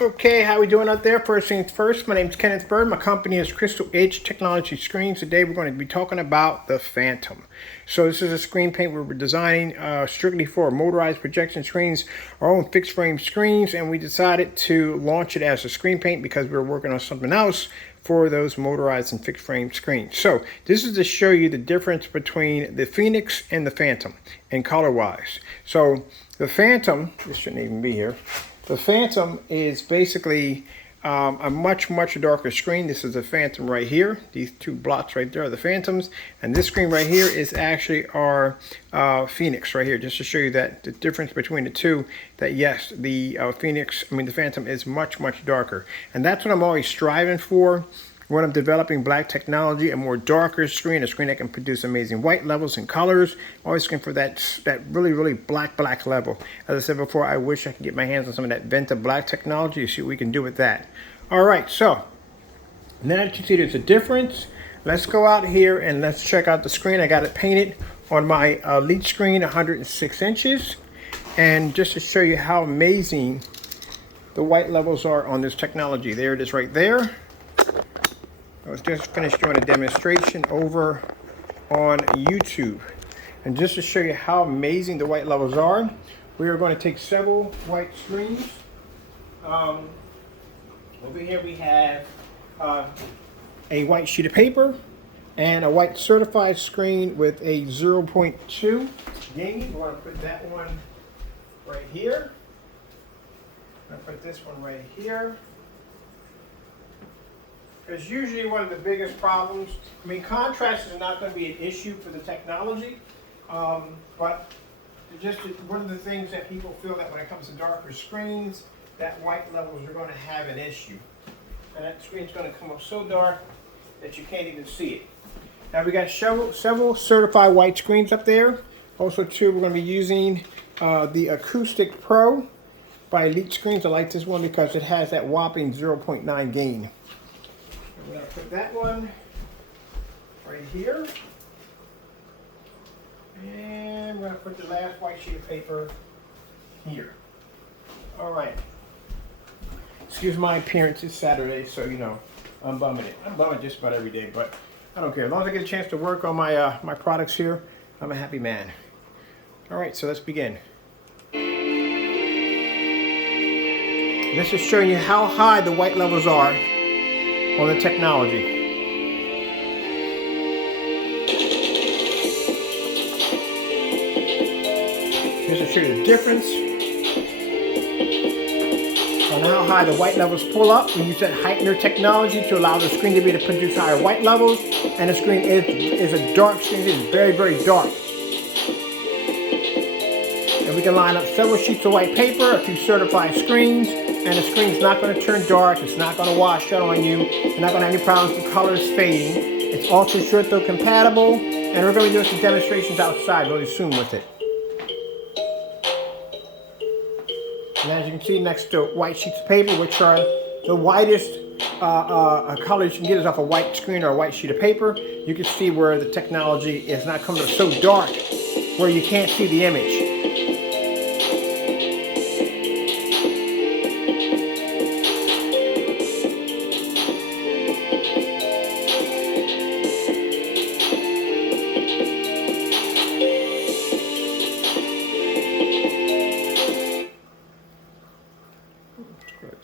Okay, how we doing out there? First things first, my name is Kenneth Bird. My company is Crystal Edge Technology Screens. Today we're going to be talking about the Phantom. So this is a screen paint we're designing strictly for motorized projection screens, our own fixed frame screens, and we decided to launch it as a screen paint because we were working on something else for those motorized and fixed frame screens. So this is to show you the difference between the Phoenix and the Phantom and color wise. So the Phantom, this shouldn't even be here. The Phantom is basically a much darker screen. This is the Phantom right here. These two blots right there are the Phantoms, and this screen right here is actually our Phoenix right here, just to show you that the difference between the two, that yes, the the Phantom is much darker, and that's what I'm always striving for when I'm developing black technology, a more darker screen, a screen that can produce amazing white levels and colors. Always looking for that really black level. As I said before, I wish I could get my hands on some of that Venta black technology to see what we can do with that. All right, so now that you see there's a difference, let's go out here and let's check out the screen. I got it painted on my Elite screen, 106 inches. And just to show you how amazing the white levels are on this technology. There it is right there. I was just finished doing a demonstration over on YouTube. And just to show you how amazing the white levels are, we are going to take several white screens. Over here we have a white sheet of paper and a white certified screen with a 0.2 gain. We're going to put that one right here. I'm going to put this one right here. Because usually one of the biggest problems, contrast is not going to be an issue for the technology, but just one of the things that people feel that when it comes to darker screens, that white levels are going to have an issue. And that screen's going to come up so dark that you can't even see it. Now we got several certified white screens up there. Also too, we're going to be using the Acoustic Pro by Elite Screens. I like this one because it has that whopping 0.9 gain. I'm going to put that one right here. And we're going to put the last white sheet of paper here. All right. Excuse my appearance, it's Saturday, so you know, I'm bumming it. I'm bumming just about every day, but I don't care. As long as I get a chance to work on my, my products here, I'm a happy man. All right, so let's begin. This is showing you how high the white levels are on the technology. Just to show you the difference on how high the white levels pull up. We use that heightener technology to allow the screen to be able to produce higher white levels, and the screen is a dark screen. It is very dark. And we can line up several sheets of white paper, a few certified screens, and the screen's not going to turn dark. It's not going to wash out on you. You're not going to have any problems with colors fading. It's ultra short throw compatible, and we're going to be doing some demonstrations outside really soon with it. And as you can see next to white sheets of paper, which are the widest colors you can get is off a white screen or a white sheet of paper, you can see where the technology is not coming up so dark where you can't see the image.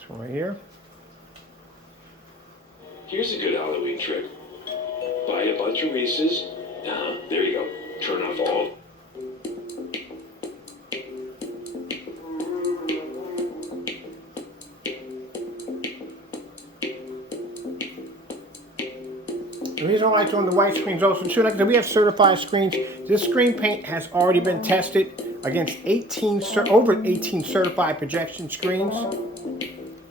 Right here. Here's a good Halloween trick. Buy a bunch of Reese's. There you go. Turn off all. The reason why I like doing the white screens also too, like we have certified screens. This screen paint has already been tested against over 18 certified projection screens.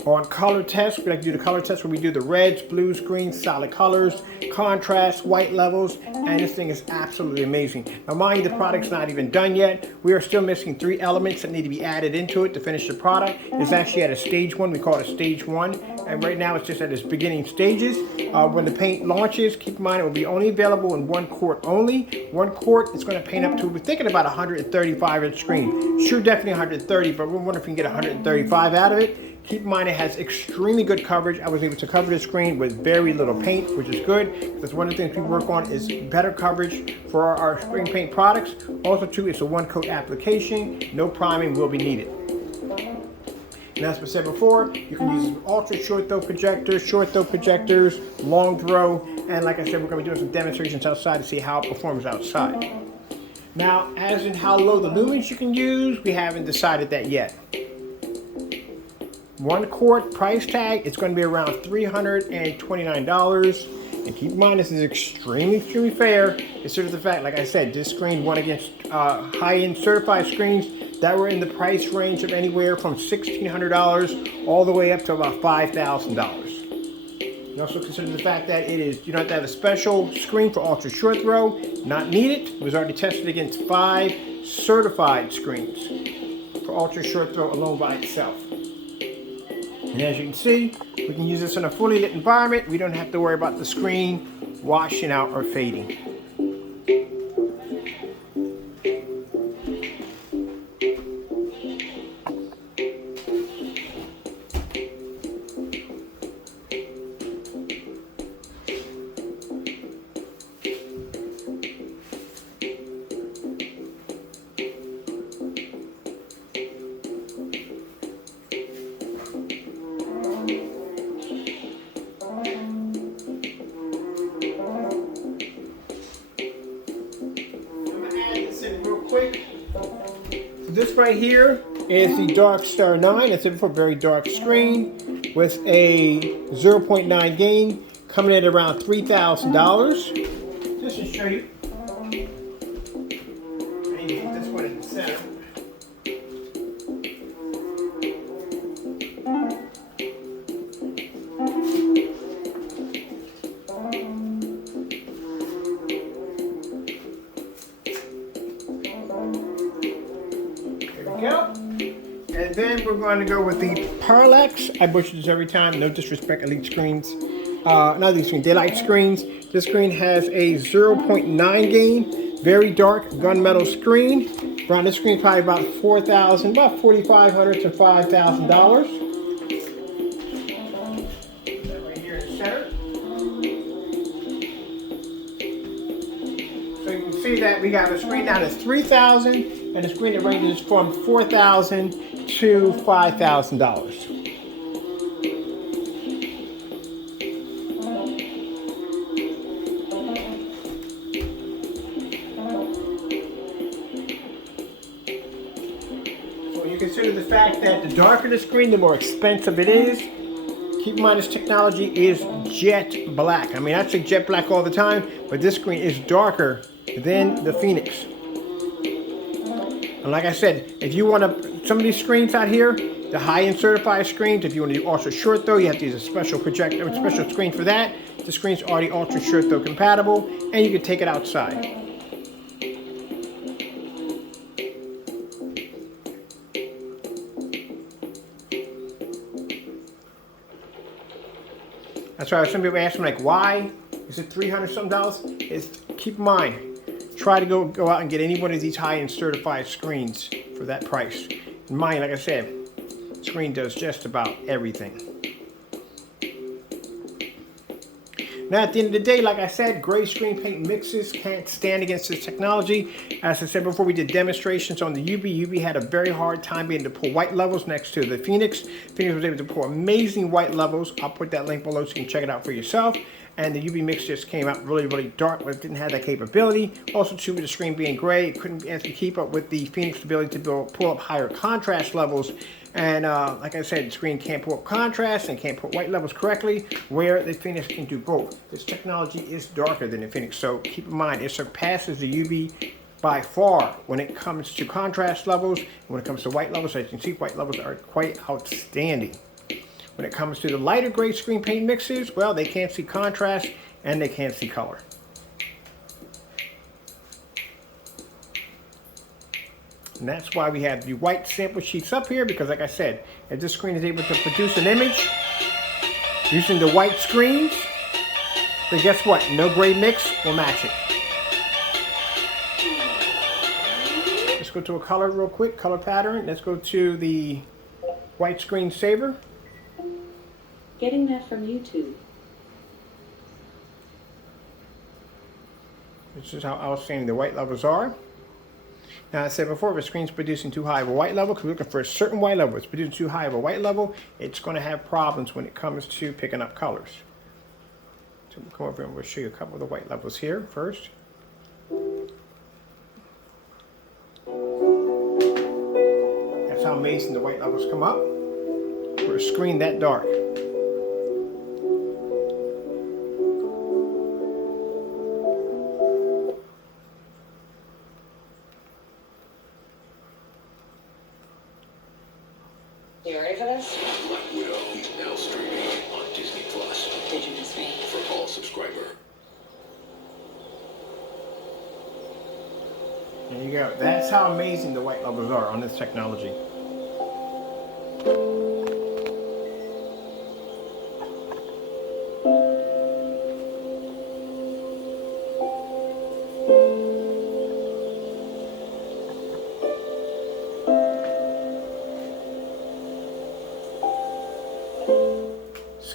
On color tests, we like to do the color test where we do the reds, blues, greens, solid colors, contrast, white levels, and this thing is absolutely amazing. Now mind you, the product's not even done yet. We are still missing 3 elements that need to be added into it to finish the product. It's actually at a stage 1, we call it a stage 1, and right now it's just at its beginning stages. When the paint launches, keep in mind it will be only available in 1 quart only. 1 quart is going to paint up to, we're thinking about 135 inch screen. Sure, definitely 130, but we're wondering if we can get 135 out of it. Keep in mind it has extremely good coverage. I was able to cover the screen with very little paint, which is good, because one of the things we work on is better coverage for our screen paint products. Also too, it's a one coat application. No priming will be needed. And as I said before, you can use ultra short throw projectors, long throw, and like I said, we're going to be doing some demonstrations outside to see how it performs outside. Now, as in how low the lumens you can use, we haven't decided that yet. 1 quart price tag, it's going to be around $329. And keep in mind, this is extremely fair. Consider the fact, like I said, this screen won against high-end certified screens that were in the price range of anywhere from $1,600 all the way up to about $5,000. You also consider the fact that you don't have to have a special screen for ultra short throw. Not needed. It was already tested against 5 certified screens for ultra short throw alone by itself. And as you can see, we can use this in a fully lit environment. We don't have to worry about the screen washing out or fading. This right here is the Dark Star 9. It's a very dark screen with a 0.9 gain, coming in at around $3,000. Just to show you. I need to put this one in the center. And then we're going to go with the Parallax. I butcher this every time, no disrespect, Elite Screens. Not Elite Screens, Daylight Screens. This screen has a 0.9 gain, very dark gunmetal screen. Around this screen, probably about $4,000, about $4,500 to $5,000. Right here in the center. So you can see that we got a screen now that's $3,000. And the screen that ranges from $4,000 to $5,000. So when you consider the fact that the darker the screen, the more expensive it is. Keep in mind this technology is jet black. I mean, I say jet black all the time, but this screen is darker than the Phoenix. And like I said, if you want some of these screens out here, the high-end certified screens, if you want to do ultra short throw, you have to use a special projector, a special screen for that. The screen's already ultra short throw compatible, and you can take it outside. That's why some people ask me, like, why is it $300 something? Keep in mind, try to go out and get any one of these high-end certified screens for that price. And mine, like I said, screen does just about everything. Now, at the end of the day, like I said, gray screen paint mixes can't stand against this technology. As I said before, we did demonstrations on the UV. UV had a very hard time being able to pull white levels next to the Phoenix. Phoenix was able to pull amazing white levels. I'll put that link below so you can check it out for yourself. And the UV mix just came out really dark, but it didn't have that capability. Also, too, with the screen being gray, it couldn't actually keep up with the Phoenix ability to pull up higher contrast levels. And like I said, the screen can't pull up contrast and can't put white levels correctly, where the Phoenix can do both. This technology is darker than the Phoenix, so keep in mind, it surpasses the UV by far when it comes to contrast levels. And when it comes to white levels, as you can see, white levels are quite outstanding. When it comes to the lighter gray screen paint mixes, well, they can't see contrast and they can't see color. And that's why we have the white sample sheets up here, because like I said, if this screen is able to produce an image using the white screens, then guess what? No gray mix will match it. Let's go to a color real quick, color pattern. Let's go to the white screen saver. Getting that from YouTube. This is how outstanding the white levels are. Now, I said before, if a screen's producing too high of a white level, because we're looking for a certain white level, it's producing too high of a white level, it's going to have problems when it comes to picking up colors. So we'll come over and we'll show you a couple of the white levels here first. That's how amazing the white levels come up for a screen that dark. You ready for this? Black Widow, now streaming on Disney Plus. Did you miss me? For all subscriber. There you go. That's how amazing the white levels are on this technology.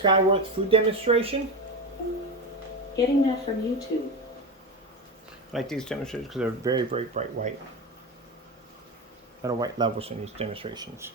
Skyworth food demonstration. Getting that from YouTube. I like these demonstrations because they're very, very bright white. A lot of white levels in these demonstrations.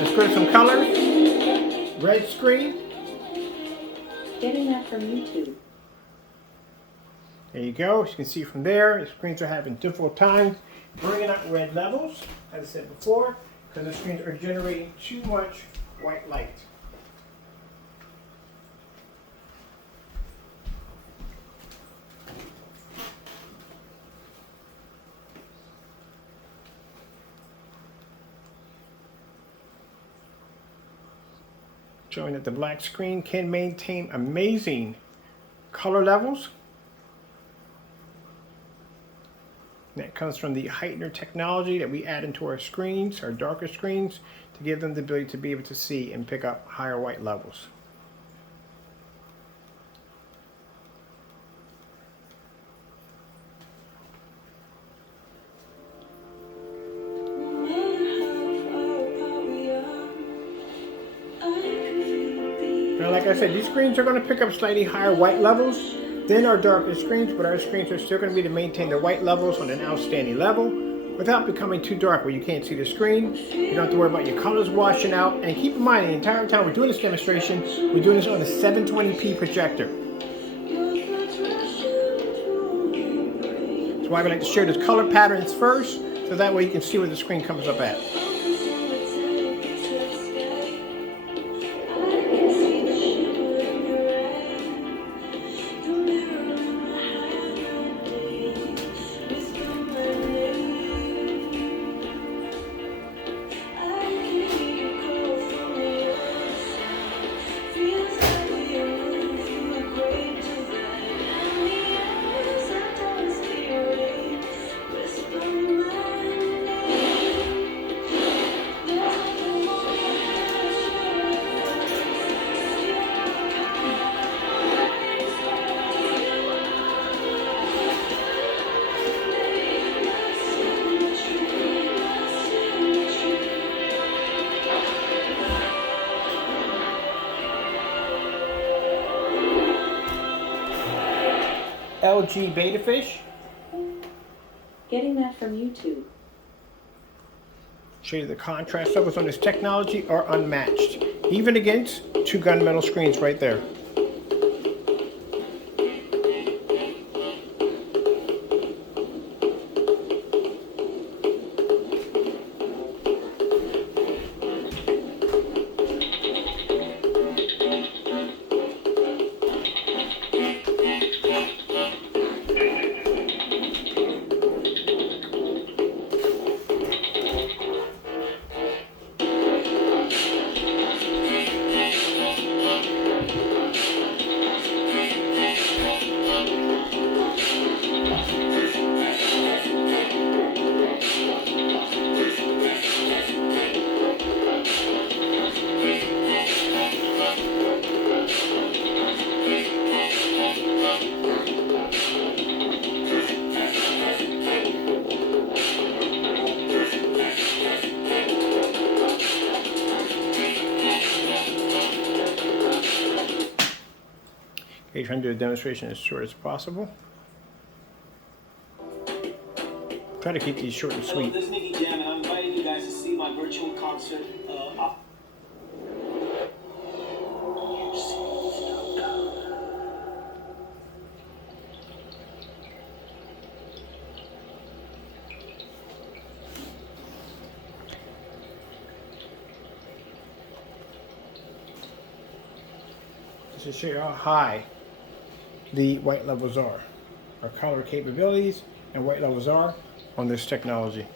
Let's go to some colors. Red screen. Getting that from YouTube. There you go. As you can see from there, the screens are having difficult times bringing up red levels, as I said before, because the screens are generating too much white light. Showing that the black screen can maintain amazing color levels. And that comes from the heightener technology that we add into our screens, our darker screens, to give them the ability to be able to see and pick up higher white levels. Now, like I said, these screens are going to pick up slightly higher white levels than our darker screens, but our screens are still going to be able to maintain the white levels on an outstanding level without becoming too dark where you can't see the screen. You don't have to worry about your colors washing out. And keep in mind, the entire time we're doing this demonstration, we're doing this on a 720p projector. That's why we like to share the color patterns first, so that way you can see where the screen comes up at. LG beta fish. Getting that from YouTube. Show you the contrast levels on this technology are unmatched, even against two gunmetal screens right there. Okay, trying to do a demonstration as short as possible. Try to keep these short and Hello, sweet. this is Nicky Jam, and I'm inviting you guys to see my virtual concert. This is to show you how high the white levels are, our color capabilities and white levels are on this technology.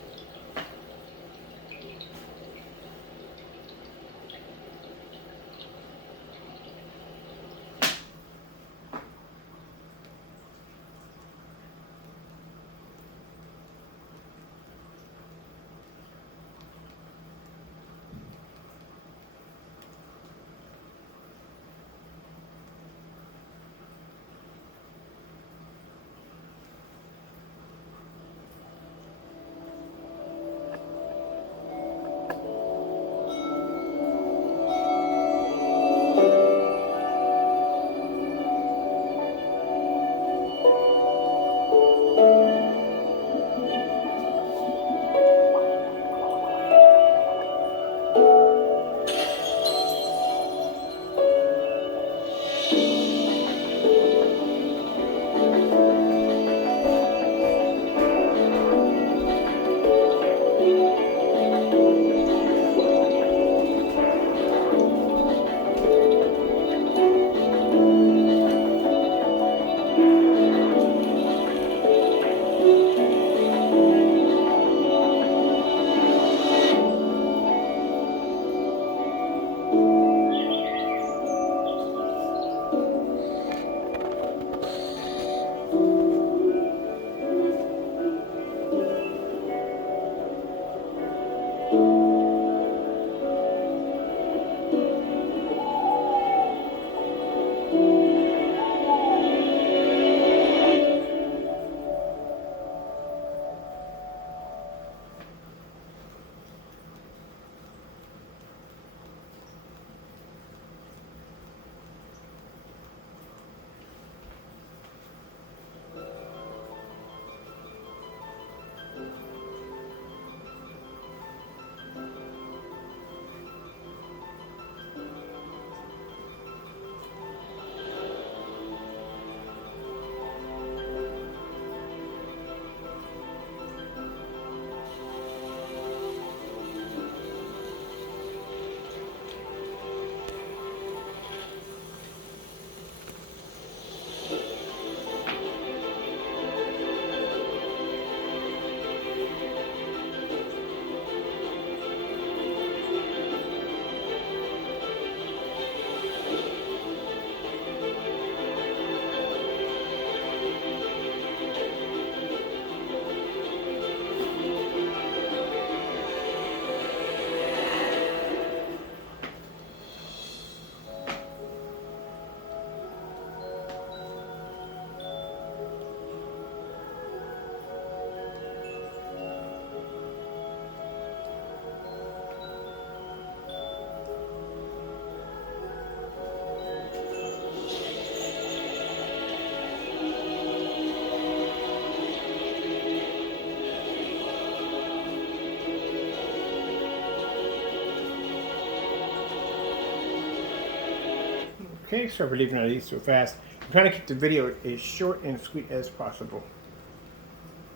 Okay, so we're leaving these so fast. I'm trying to keep the video as short and sweet as possible.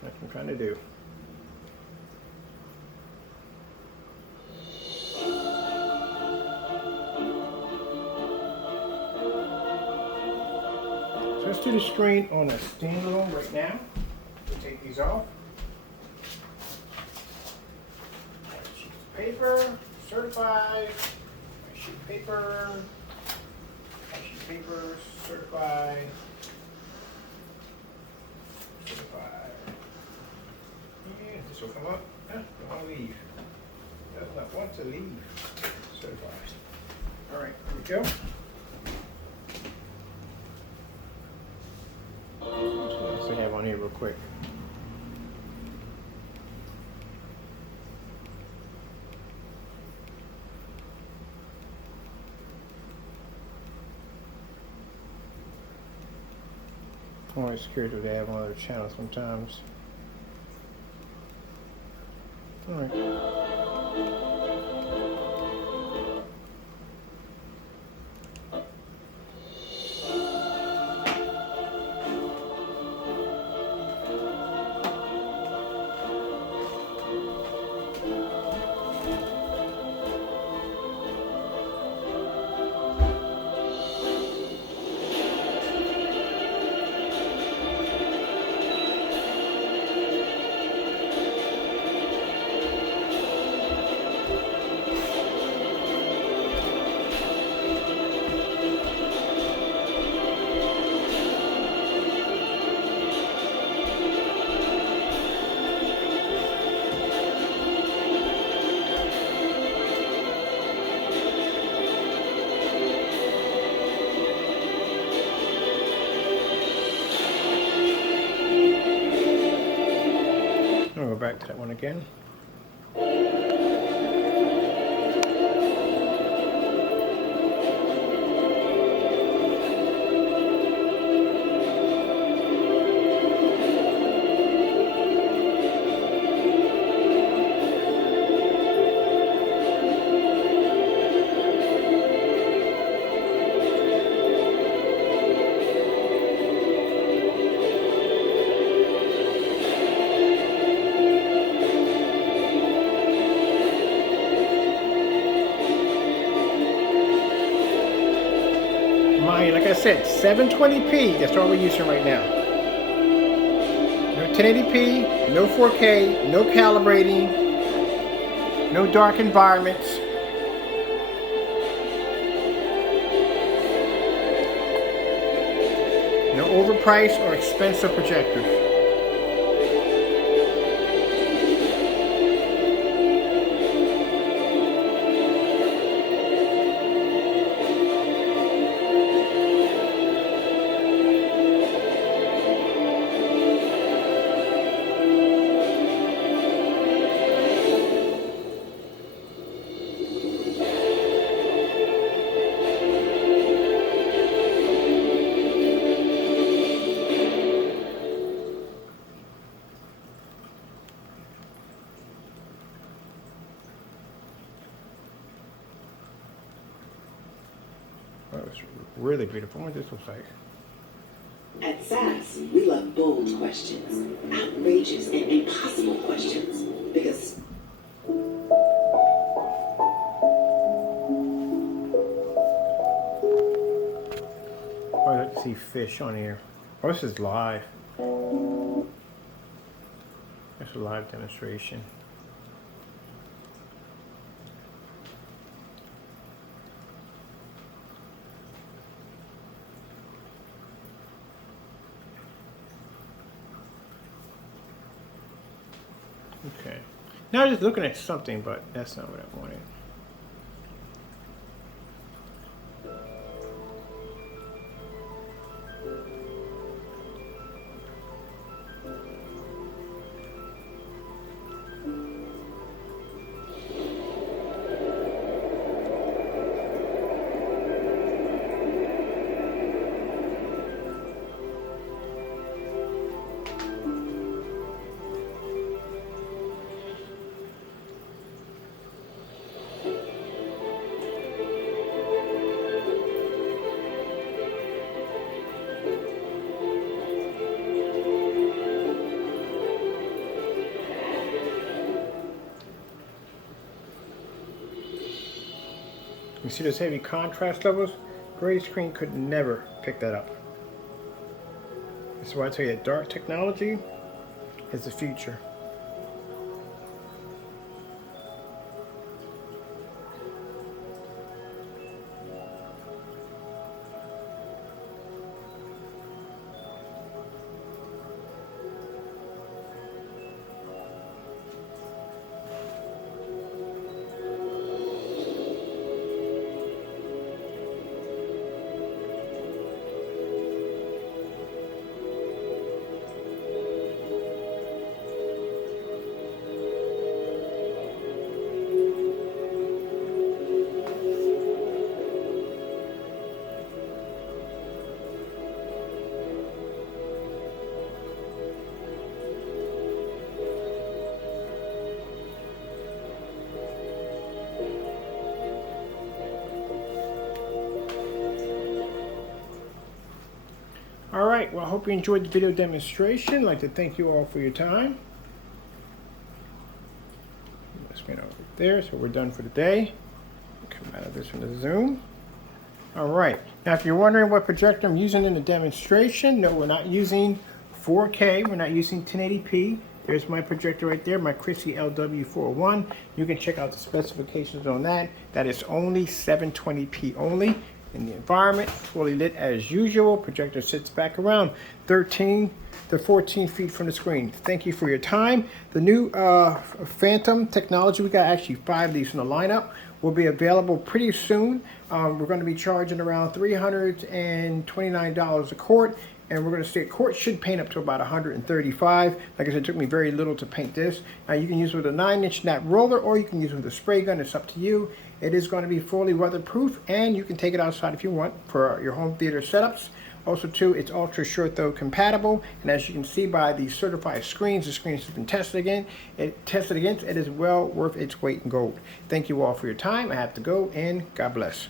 That's what I'm trying to do. So let's do the screen on a standalone right now. We'll take these off. Sheet of paper, certified. Sheet of paper. Paper, certified. And this will come up. Don't want to leave. Does not want to leave. Certified. All right, here we go. What else do I have on here real quick? I'm always curious what they have on other channels sometimes. Alright. I'll go back to that one again. Like I said, 720p, that's what we're using right now. No 1080p, no 4K, no calibrating, no dark environments. No overpriced or expensive projectors. Oh, it's really beautiful. What this looks like. At SAS, we love bold questions, outrageous and impossible questions, because Oh, I like to see fish on here. Oh, this is live. It's a live demonstration. Okay. Now I'm just looking at something, but that's not what I wanted. You see those heavy contrast levels? Gray screen could never pick that up. That's why I tell you that dark technology is the future. Alright, well I hope you enjoyed the video demonstration. I'd like to thank you all for your time. Let's get over there, so we're done for the day. Come out of this from the Zoom. Alright, now if you're wondering what projector I'm using in the demonstration, no, we're not using 4K, we're not using 1080p. There's my projector right there, my Christie LW401. You can check out the specifications on that. That is only 720p only. In the environment, fully lit as usual. Projector sits back around 13 to 14 feet from the screen. Thank you for your time. The new Phantom technology, we got actually 5 of these in the lineup, will be available pretty soon. We're going to be charging around $329 a quart. And we're going to say quart should paint up to about 135. Like I said, it took me very little to paint this. Now you can use it with a 9-inch nap roller, or you can use it with a spray gun. It's up to you. It is going to be fully weatherproof, and you can take it outside if you want for your home theater setups. Also too, it's ultra short throw compatible, and as you can see by the certified screens, the screens have been tested against. It is well worth its weight in gold. Thank you all for your time. I have to go, and God bless.